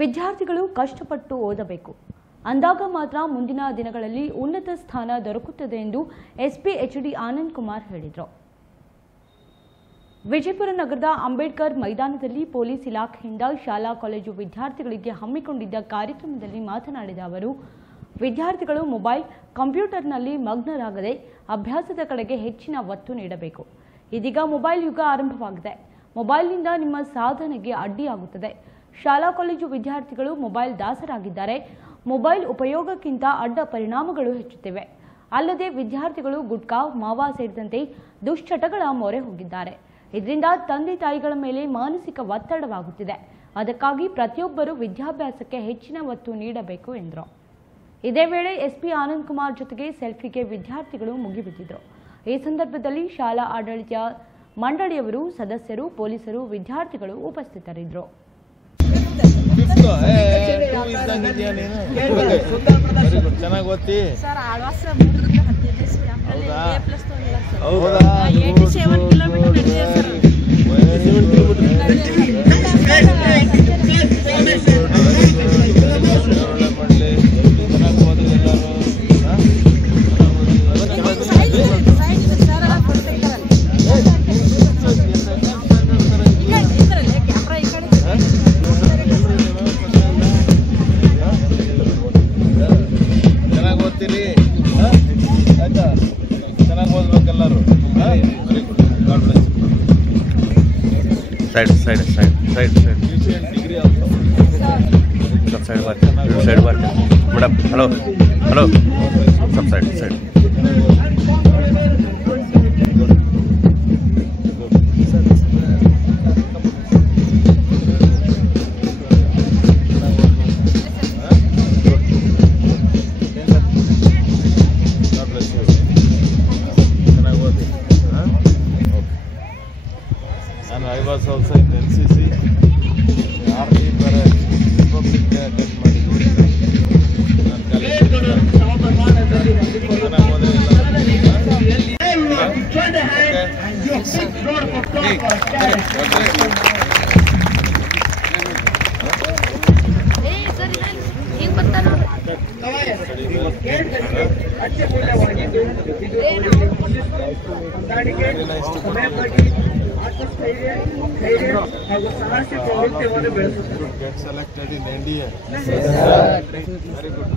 ವಿದ್ಯಾರ್ಥಿಗಳು ಕಷ್ಟಪಟ್ಟು ಓದಬೇಕು ಅಂದಾಗ ಮಾತ್ರ ಮುಂದಿನ ದಿನಗಳಲ್ಲಿ ಉನ್ನತ ಸ್ಥಾನ ದೊರಕುತ್ತದೆ ಎಂದು ಎಸ್ಪಿ ಎಚ್ಡಿ ಆನಂದ್ ಕುಮಾರ್ ಹೇಳಿದರು. ವಿಜಯಪುರ ನಗರದ ಅಂಬೇಡ್ಕರ್ ಮೈದಾನದಲ್ಲಿ ಪೊಲೀಸ್ ಇಲಾಖೆಯಿಂದ ಶಾಲಾ ಕಾಲೇಜು ವಿದ್ಯಾರ್ಥಿಗಳಿಗೆ ಹಮ್ಮಿಕೊಂಡಿದ್ದ ಕಾರ್ಯಕ್ರಮದಲ್ಲಿ ಮಾತನಾಡಿದ ಅವರು, ವಿದ್ಯಾರ್ಥಿಗಳು ಮೊಬೈಲ್, ಕಂಪ್ಯೂಟರ್ನಲ್ಲಿ ಮಗ್ನರಾಗದೆ ಅಭ್ಯಾಸದ ಕಡೆಗೆ ಹೆಚ್ಚಿನ ಒತ್ತು ನೀಡಬೇಕು. ಇದೀಗ ಮೊಬೈಲ್ ಯುಗ ಆರಂಭವಾಗಿದೆ. ಮೊಬೈಲ್ನಿಂದ ನಿಮ್ಮ ಸಾಧನೆಗೆ ಅಡ್ಡಿಯಾಗುತ್ತದೆ. ಶಾಲಾ ಕಾಲೇಜು ವಿದ್ಯಾರ್ಥಿಗಳು ಮೊಬೈಲ್ ದಾಸರಾಗಿದ್ದಾರೆ. ಮೊಬೈಲ್ ಉಪಯೋಗಕ್ಕಿಂತ ಅಡ್ಡ ಪರಿಣಾಮಗಳು ಹೆಚ್ಚುತ್ತಿವೆ. ಅಲ್ಲದೆ ವಿದ್ಯಾರ್ಥಿಗಳು ಗುಟ್ಕಾ, ಮಾವಾ ಸೇರಿದಂತೆ ದುಶ್ಚಟಗಳ ಮೊರೆ ಹೋಗಿದ್ದಾರೆ. ಇದರಿಂದ ತಂದೆ ತಾಯಿಗಳ ಮೇಲೆ ಮಾನಸಿಕ ಒತ್ತಡವಾಗುತ್ತಿದೆ. ಅದಕ್ಕಾಗಿ ಪ್ರತಿಯೊಬ್ಬರು ವಿದ್ಯಾಭ್ಯಾಸಕ್ಕೆ ಹೆಚ್ಚಿನ ಒತ್ತು ನೀಡಬೇಕು ಎಂದರು. ಇದೇ ವೇಳೆ ಎಸ್ಪಿ ಆನಂದ್ ಕುಮಾರ್ ಜೊತೆಗೆ ಸೆಲ್ಫಿಗೆ ವಿದ್ಯಾರ್ಥಿಗಳು ಮುಗಿಬಿದ್ದಿದ್ದರು. ಈ ಸಂದರ್ಭದಲ್ಲಿ ಶಾಲಾ ಆಡಳಿತ ಮಂಡಳಿಯವರು, ಸದಸ್ಯರು, ಪೊಲೀಸರು, ವಿದ್ಯಾರ್ಥಿಗಳು ಉಪಸ್ಥಿತರಿದ್ದರು. ಚೆನ್ನಾಗಿ ಓದ್ತಿ side work madam hello some side and I was also in NCC army para republic attend ಮಾಡಿದ್ವಿ. ನಾನು get selected in NDA. Very good.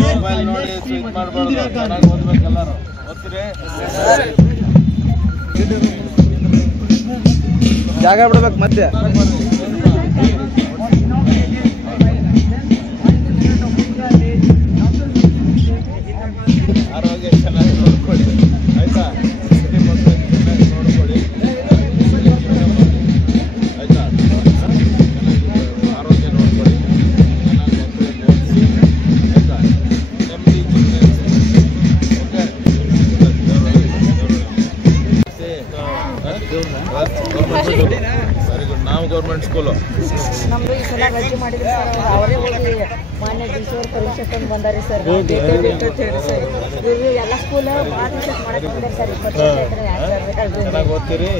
Mobile ನೋಡಿ ಸ್ವಿಚ್ ಮಾಡಬಾರ್ದು. ಚೆನ್ನಾಗಿ ಓದ್ಬೇಕು ಎಲ್ಲರೂ. ಓದ್ತೀರಿ? ಜಾಗ ಬಿಡ್ಬೇಕು ಮತ್ತೆ. ಆರೋಗ್ಯ ಚೆನ್ನಾಗಿ ನೋಡ್ಕೊಳ್ಳಿ, ಆಯ್ತಾ? ಚೆನ್ನಾಗಿ ನೋಡ್ಕೊಳ್ಳಿ, ಆಯ್ತಾ? ಆರೋಗ್ಯ ನೋಡ್ಕೊಳ್ಳಿ, ಚೆನ್ನಾಗಿ ಓದಿಸಿ, ಆಯ್ತಾ? ನೆಮ್ಮದಿ ವೆರಿ ಗುಡ್. ನಾವು ಗೌರ್ಮೆಂಟ್ ಸ್ಕೂಲು ನಮ್ದು ಈ ಸಲ ರಜೆ ಮಾಡಿದ್ರು ಸರ್. ಅವರೇ ಹೋಗಿ ಮಾನ್ಯ ಡಿಸೋರ್ ಪರೀಕ್ಷೆ ತಂದು ಬಂದಾರೆ ಸರ್. ಇವರು ಎಲ್ಲ ಸ್ಕೂಲ್ ಭಾಳ ದಿವಸ ಮಾಡಕ್ಕೆ ಬಂದಾರೆ ಸರ್. 20 ಚೆನ್ನಾಗಿ ಓದ್ತೀರಿ,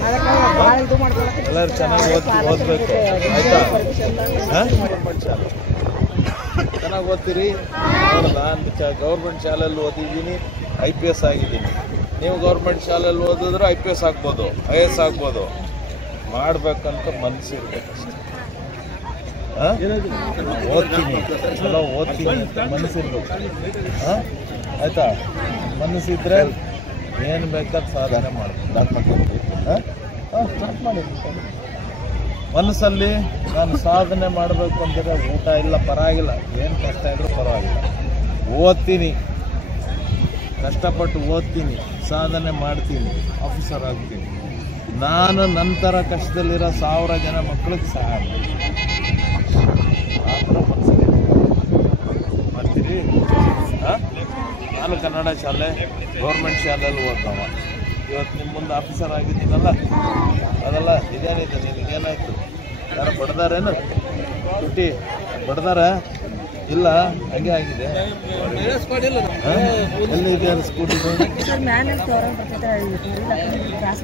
ಭಾಳ ಇದು ಮಾಡ್ಕೊಳಕ್ಕೆ ಎಲ್ಲರೂ ಚೆನ್ನಾಗಿ ಓದ್ಬೇಕು, ಆಯ್ತಾ? ಚೆನ್ನಾಗಿ ಓದ್ತೀರಿ. ನಾನು ಗೌರ್ಮೆಂಟ್ ಶಾಲೆಯಲ್ಲಿ ಓದಿದ್ದೀನಿ, IPS ಆಗಿದ್ದೀನಿ. ನೀವು ಗೌರ್ಮೆಂಟ್ ಶಾಲೆಯಲ್ಲಿ ಓದಿದ್ರೆ IPS ಆಗ್ಬೋದು, IAS ಆಗ್ಬೋದು. ಮಾಡ್ಬೇಕಂತ ಮನಸ್ಸಿರ್ಬೇಕಷ್ಟೆ. ಓದ್ತೀನಿ, ಚಲೋ ಓದ್ತೀನಿ ಅಂತ ಮನಸ್ಸಿರ್ಬೇಕು, ಆಯ್ತಾ? ಮನಸ್ಸಿದ್ರೆ ಏನು ಬೇಕಾದ ಸಾಧನೆ ಮಾಡ್ಬೇಕು. ಸ್ಟಾರ್ಟ್ ಮಾಡಿ. ಮನಸ್ಸಲ್ಲಿ ನಾನು ಸಾಧನೆ ಮಾಡಬೇಕು ಅಂದರೆ ಊಟ ಇಲ್ಲ ಪರವಾಗಿಲ್ಲ, ಏನು ಕಷ್ಟ ಇದ್ರೂ ಪರವಾಗಿಲ್ಲ, ಓದ್ತೀನಿ, ಕಷ್ಟಪಟ್ಟು ಓದ್ತೀನಿ, ಸಾಧನೆ ಮಾಡ್ತೀನಿ, ಆಫೀಸರ್ ಆಗ್ತೀನಿ. ನಾನು ನಂತರ ಕಷ್ಟದಲ್ಲಿರೋ 1000 ಜನ ಮಕ್ಕಳಿಗೆ ಸಹಾಯ ಮಾಡ್ತೀರಿ. ನಾನು ಕನ್ನಡ ಶಾಲೆ, ಗೌರ್ಮೆಂಟ್ ಶಾಲೆಯಲ್ಲಿ ಓದ್ತವ. ಇವತ್ತು ನಿಮ್ಮ ಮುಂದೆ ಆಫೀಸರ್ ಆಗಿದ್ದೀನಲ್ಲ, ಅದೆಲ್ಲ ಇದೇನಿದೆ, ನಿನಗೇನಾಯ್ತು? ಯಾರು ಬಡ್ದಾರೇನು? ತುಟಿ ಬಡ್ದಾರ? ಇಲ್ಲ ಹಂಗೆ ಆಗಿದೆ. ಎಲ್ಲಿ ಇದೆ ಸ್ಕೂಟಿ? ಸರ್ ಮ್ಯಾನ್ ಅಂತ ಹೊರಗೆ ಬರ್ತೈತೆ ಕ್ರಾಸ್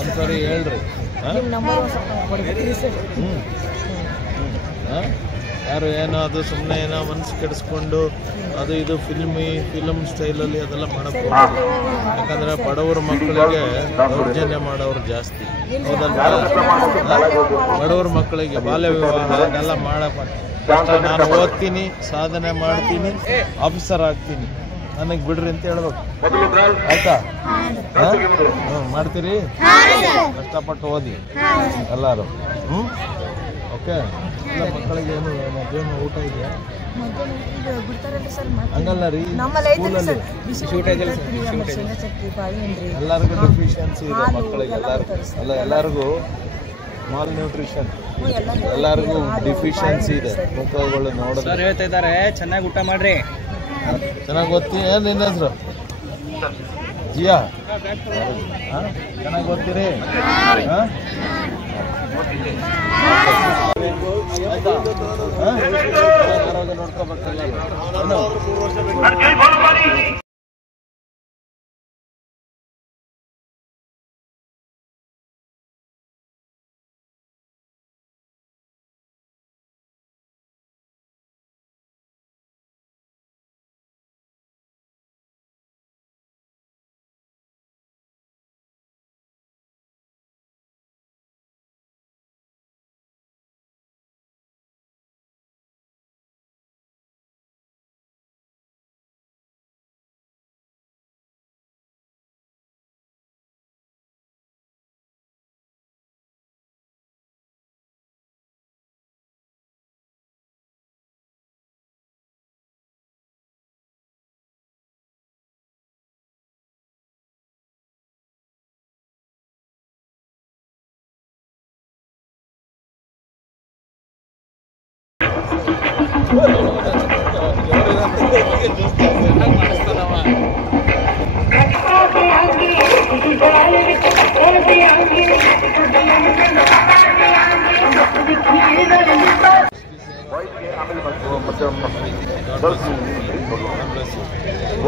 ಒಂದ್ಸರಿ ಹೇಳ್ರಿ. ಯಾರು ಏನೋ ಅದು ಸುಮ್ಮನೆ ಏನೋ ಮನಸ್ಸು ಕೆಡಿಸ್ಕೊಂಡು ಅದು ಇದು ಫಿಲ್ಮ್ ಸ್ಟೈಲಲ್ಲಿ ಅದೆಲ್ಲ ಮಾಡಬಹುದು. ಯಾಕಂದ್ರೆ ಬಡವರ ಮಕ್ಕಳಿಗೆ ದೌರ್ಜನ್ಯ ಮಾಡೋರು ಜಾಸ್ತಿ, ಹೌದಲ್ವಾ? ಬಡವರ ಮಕ್ಕಳಿಗೆ ಬಾಲ್ಯ ವಿವಾಹ ಅದೆಲ್ಲ ಮಾಡಪ್ಪ. ನಾನು ಓದ್ತೀನಿ, ಸಾಧನೆ ಮಾಡ್ತೀನಿ, ಆಫೀಸರ್ ಆಗ್ತೀನಿ, ನನಗೆ ಬಿಡ್ರಿ ಅಂತ ಹೇಳ್ಬೇಕು. ಆಯ್ತಾ? ಮಾಡ್ತೀರಿ? ಕಷ್ಟಪಟ್ಟು ಓದಿ ಎಲ್ಲರೂ. ಓಕೆ. ಇಲ್ಲ ಮಕ್ಕಳಿಗೆ ಏನು ಮಧ್ಯಾಹ್ನ ಊಟ ಇದೆಯಾ? ಹಂಗಲ್ಲ ರೀ, ಎಲ್ಲರಿಗೂ ಡಿಫಿಷಿಯನ್ಸಿ ಇದೆ ಮಕ್ಕಳಿಗೆ. ಎಲ್ಲರಿಗೂ ಮಾಲ್ ನ್ಯೂಟ್ರಿಷನ್, ಎಲ್ಲರಿಗೂ ಡಿಫಿಷಿಯನ್ಸಿ ಇದೆ. ಮಕ್ಕಳುಗಳು ನೋಡಿದ್ರೆ ಹೇಳ್ತಾ ಇದ್ದಾರೆ ಚೆನ್ನಾಗಿ ಊಟ ಮಾಡ್ರಿ, ಚೆನ್ನಾಗಿ ಓದ್ತೀನಿ. ಏನು ನಿನ್ನ ಹೆಸರು? ಜಿಯಾ? ಚೆನ್ನಾಗಿ ಓದ್ತೀರಿ? ಆರೋಗ್ಯ ನೋಡ್ಕೋಬೇಕಲ್ಲ.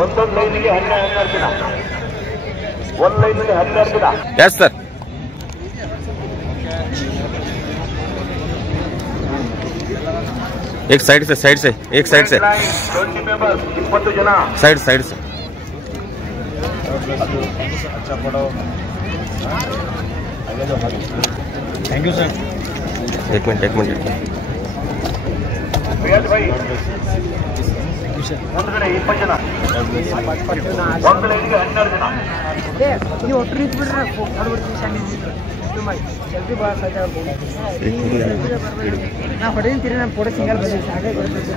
ಒಂದೊಂದು ಲೈನಿಗೆ 12 ದಿನ, ಒಂದು ಲೈನಿಗೆ 12 ದಿನ. Yes sir. एक साइड से एक साइड से 20 मेंबर 20 ಜನ साइड से। अच्छा पढ़ो। Thank you sir. एक मिनट ಬೇಡ ಭಾई ಒಂದು ಕಡೆ 20 ಜನ, ಒಂದು ಲೈನಿಗೆ 12 ಜನ. ನೀವು ಒಟ್ಟು ರೀತಿ ಬಿಡ್ರೆ ಹೊಡ್ಬಿಡ್ತೀವಿ ಶಾಲೆ ಜಲ್ದಿ ಭಾಳ ಸಾಧ್ಯ ನಾ ಹೊಡೆಯುತ್ತೀರಿ. ನಾನು ಫೋಟೋ ಸಿಂಗಲ್ ಬಂದಿದ್ದೆ ಸಾಕಾಗಿ ಬರ್ತೈತೆ.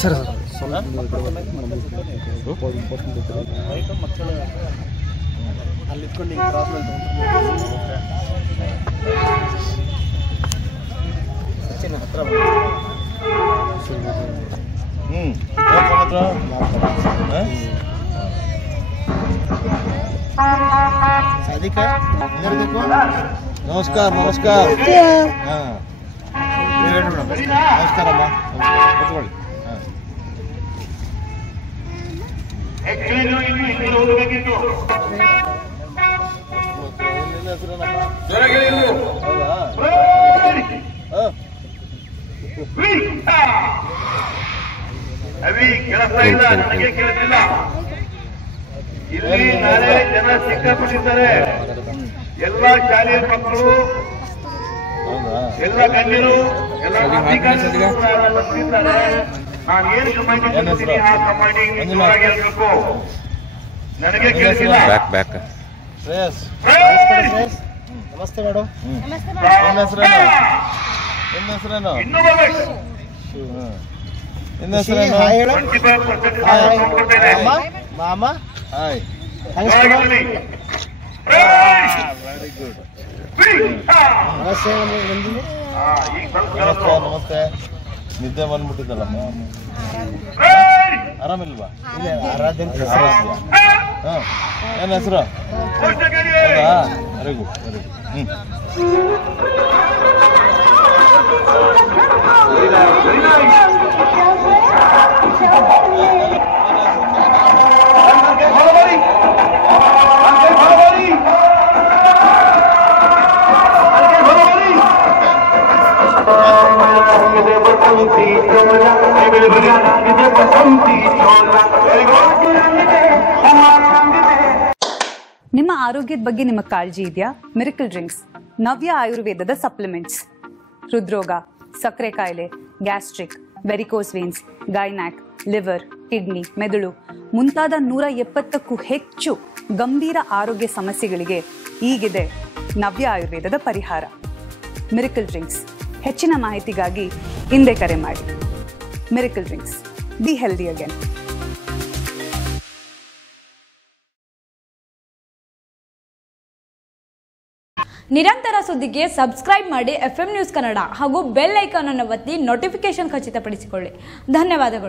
सर ಅಲ್ಲಿ ಕ್ರಾಸ್ ಹತ್ರ शादी का इधर देखो। नमस्कार नमस्कार। हाँ नमस्कार अम्मा, ಕೂತ್ಕೊಳ್ಳಿ. ಅವಿ ಕೆಲಸ ಇಲ್ಲ, ನನಗೆ ಕೆಲಸಿಲ್ಲ. ಇಲ್ಲಿ ನಾಳೆ ಜನ ಸಿಕ್ಕಾಪಟ್ಟಿದ್ದಾರೆ. ಎಲ್ಲ ಶಾಲೆಯ ಮಕ್ಕಳು, ಎಲ್ಲ ಗಣ್ಯರು, ಎಲ್ಲ ಬರ್ತಿದ್ದಾರೆ. ನಾನು ಏನು ಕಮಾಂಡಿಂಗ್ ಆ ಕಮಾಂಡಿಂಗ್ ಜೋರಾಗಿರ್ಬೇಕು. ನನಗೆ ಕೆಲಸಿಲ್ಲ. ನಮಸ್ತೆ ಮೇಡಮ್. ನಿಮ್ಮ ಹೆಸರೇನು? ನಿಮ್ಮ ಹೆಸರೇನು? ಇನ್ನೂ ಬರ್ಬೇಕು. ನಿಮ್ಮ ಹೆಸರೇನು? 25% ಮಾಮ ಹಾಯ್. Very good. ನಮಸ್ತೆ. ನಮಸ್ತೆ. ನಿದ್ದೆ ಬಂದ್ಬಿಟ್ಟಿದ್ದಲ್ಲಮ್ಮ, ಆರಾಮಿಲ್ವಾ? ಹಾಂ, ಏನು ಹೆಸರು? ಹೌದಾ, ವೆರಿ ಗುಡ್ ವೆರಿ ಗುಡ್. ನಿಮ್ಮ ಆರೋಗ್ಯದ ಬಗ್ಗೆ ನಿಮಗೆ ಕಾಳಜಿ ಇದೆಯಾ? ಮಿರಕಲ್ ಡ್ರಿಂಕ್ಸ್ ನವ್ಯ ಆಯುರ್ವೇದದ ಸಪ್ಲಿಮೆಂಟ್ಸ್. ಹೃದ್ರೋಗ, ಸಕ್ಕರೆ ಕಾಯಿಲೆ, gastric, varicose veins, gynaec, liver, kidney, ಮೆದುಳು ಮುಂತಾದ 170ಕ್ಕೂ ಹೆಚ್ಚು ಗಂಭೀರ ಆರೋಗ್ಯ ಸಮಸ್ಯೆಗಳಿಗೆ ಈಗಿದೆ ನವ್ಯ ಆಯುರ್ವೇದದ ಪರಿಹಾರ. Miracle drinks. ಹೆಚ್ಚಿನ ಮಾಹಿತಿಗಾಗಿ ಹಿಂದೆ ಕರೆ ಮಾಡಿ. Miracle drinks. Be healthy again. ನಿರಂತರ ಸುದ್ದಿಗೆ ಸಬ್ಸ್ಕ್ರೈಬ್ ಮಾಡಿ FM ನ್ಯೂಸ್ ಕನ್ನಡ ಹಾಗೂ ಬೆಲ್ ಐಕಾನ್ ಅನ್ನು ಒತ್ತಿ ನೋಟಿಫಿಕೇಶನ್ ಖಚಿತಪಡಿಸಿಕೊಳ್ಳಿ. ಧನ್ಯವಾದಗಳು.